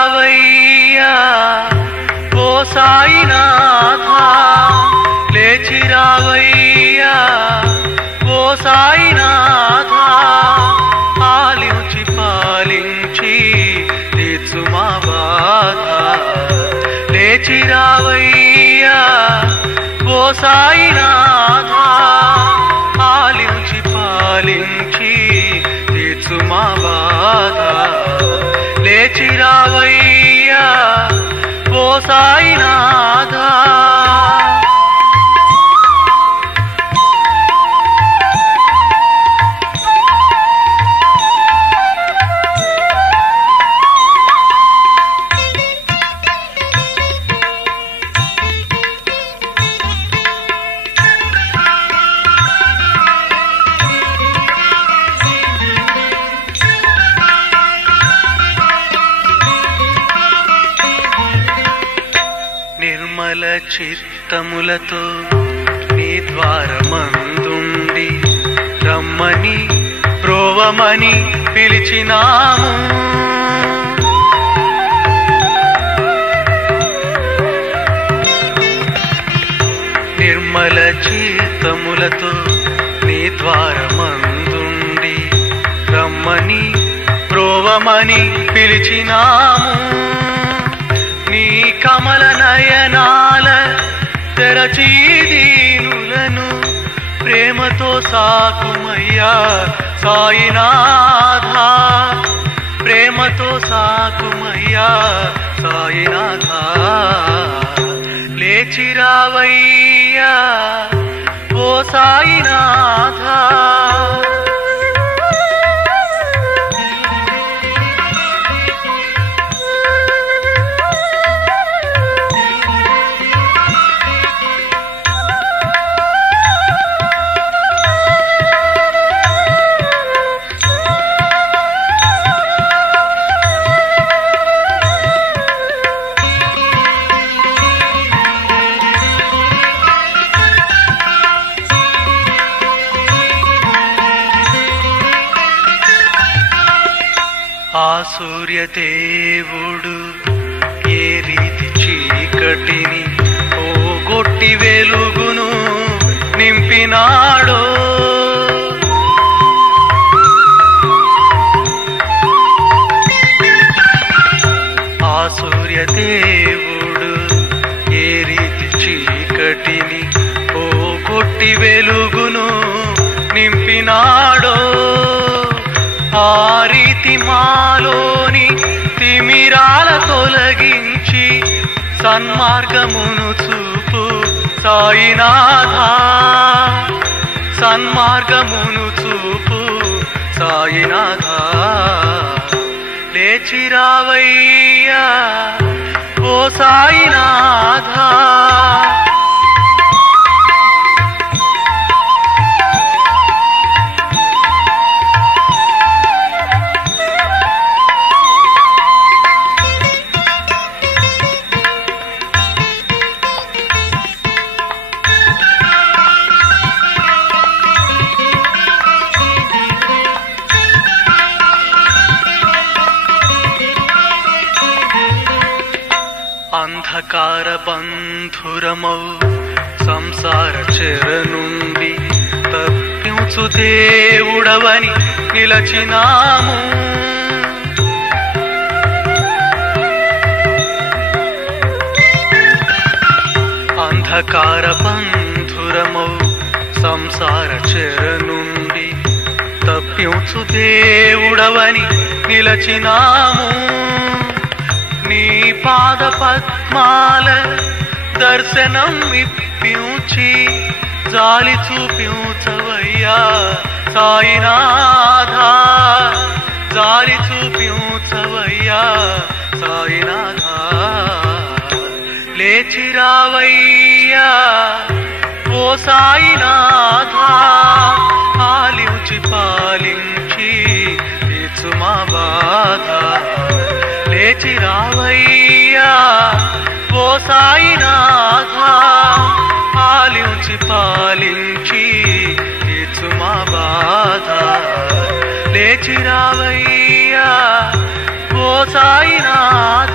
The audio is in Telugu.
రావయ్యా. ఓ సాయినాథ లేచి రావయ్యా. ఓ సాయినాథ ఆలించి పాలించి తీర్చుమా బాధ. లేచి రావయ్యా. ఓ సాయినాథ రావయ్యా ఓ సాయినాథ. నిర్మల చిత్తములతో నీ ద్వారమందుండి రమ్మని ప్రోవమని పిలిచినాము. నిర్మల చిత్తములతో నీ ద్వారమందుండి రమ్మని ప్రోవమని పిలిచినాము. నీ కమల నయనా తెరచీదీనులను ప్రేమతో సాకుమయ్యా సాయినాథ. ప్రేమతో సాకుమయ్యా సాయినాథ. లేచిరావయ్యా ఓ సాయినాథా. ఆ సూర్యదేవుడు ఏ రీతి చీకటిని పోగొట్టి వెలుగును నింపినాడో? ఆ సూర్యదేవుడు ఏ రీతి చీకటిని పోగొట్టి వెలుగును నింపినాడు రీతి మాలోని తిమిరాల తొలగించి సన్మార్గమును చూపు. సాయినాథ సన్మార్గమును చూపు. సాయినాథ లేచిరావయ్యా ఓ సాయినాథ అంధకార బంధురమౌ సంసార చెర నుండి తప్పించు దేవుడవని నిలచినాము అంధకార బంధురమౌ సంసార చెర నుండి తప్పించు దేవుడవని నిలచినాము నీ పాద పద్మాల దర్శనం ఇప్పించి జాలి చూపించవయ్యా సాయినాథ. జాలి చూపించవయ్యా సాయినాథ. లేచిరావయ్యా ఓ సాయినాథ. పాలించి పాలించి లేచి రావయ్యా. ఓ సాయినాథ పాలించి పాలించి తీర్చు మా బాధ. లేచి రావయ్యా. ఓ సాయినాథ